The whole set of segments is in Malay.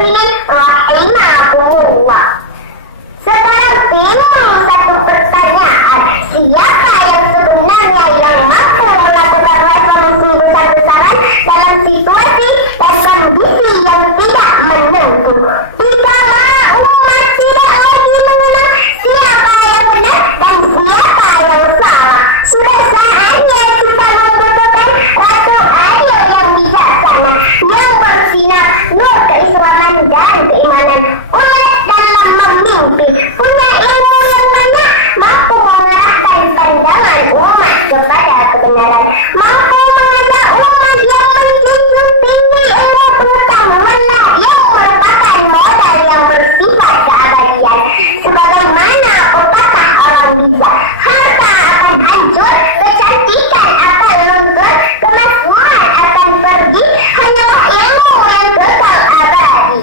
muslimin rahimakumullah. Sekarang timbul satu pertanyaan, siapa yang sebenarnya yang mampu melakukan revolusi besar-besaran dalam situasi dan kondisi yang tidak menentu? Dikala umat tidak lagi mengenal siapa yang benar dan siapa yang salah, sudah saatnya kita membutuhkan Ratu Adil yang bijaksana, yang bersinar nur keislaman dan keimanan, ulet dalam memimpin, punya ilmu yang banyak, mampu mengarahkan pandangan umat kepada kebenaran, mampu mengajak umat yang menjunjung tinggi ilmu pengetahuan yang merupakan modal yang bersifat keabadian. Sebagaimana pepatah orang bijak, harta akan hancur, kecantikan akan luntur, kemakmuran akan pergi, hanyalah ilmu yang kekal abadi.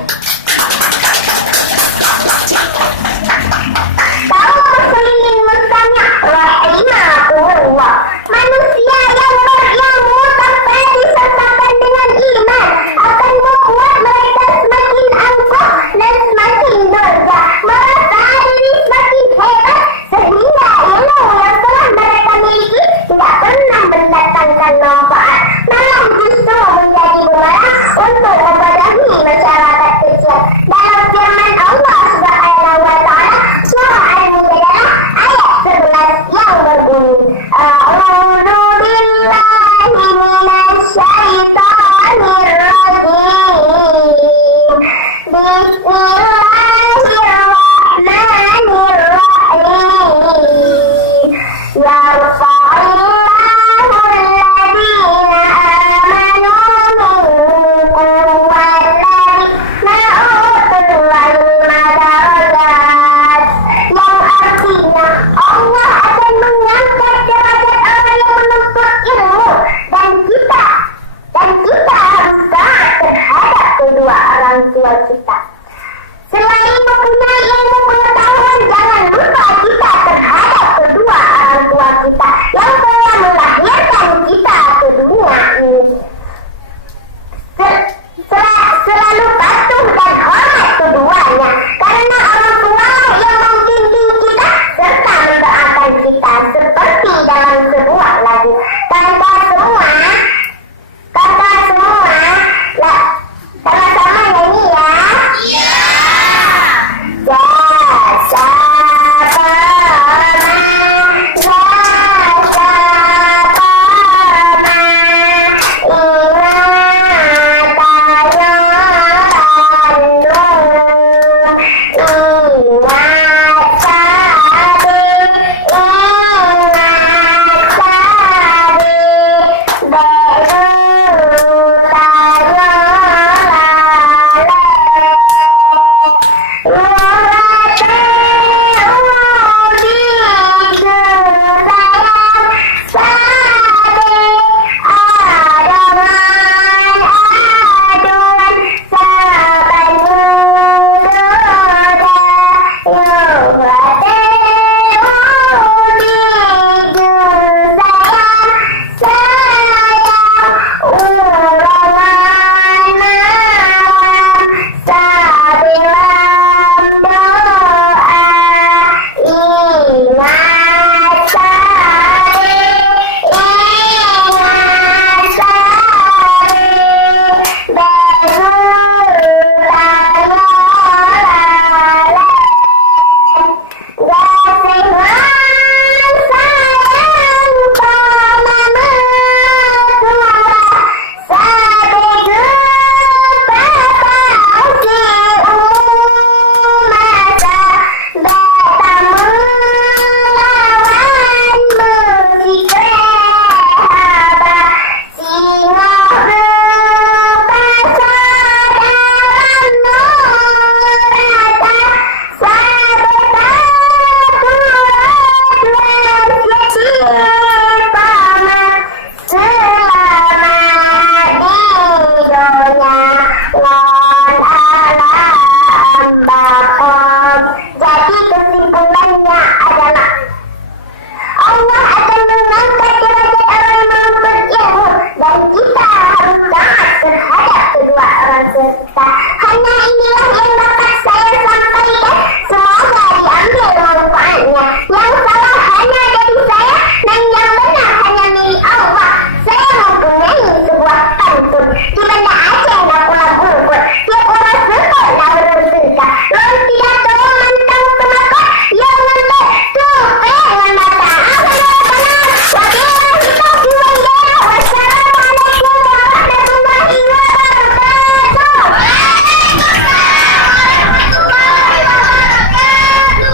Kaum muslimin muslimah rahimakumullah, manusia yang berilmu tanpa disesatkan dengan iman akan membuat mereka semakin angkuh dan semakin durja, merasa diri semakin hebat, sehingga ilmu yang telah mereka miliki tidak pernah mendatangkan manfaat, malah justru menjadi bumerang untuk membadahi masyarakat kecil. Dalam firman Allah Subhanahu wa Ta'ala, surah Al-Mujadalah ayat 11 yang berbunyi, A'udzu billahi minasy syaithanir rajim. Bismillahirrahmanirrahim. Yarfa'illahu alladhina amanu minkum walladzina utul ilma darajat. Yang artinya Allah akan mengangkat derajat orang yang menuntut ilmu, dan kita harus taat terhadap kedua orang tua kita. Selain mempunyai ilmu pengetahuan, jangan lupa kita terhadap kedua orang tua kita yang telah melahirkan kita ke dunia ini.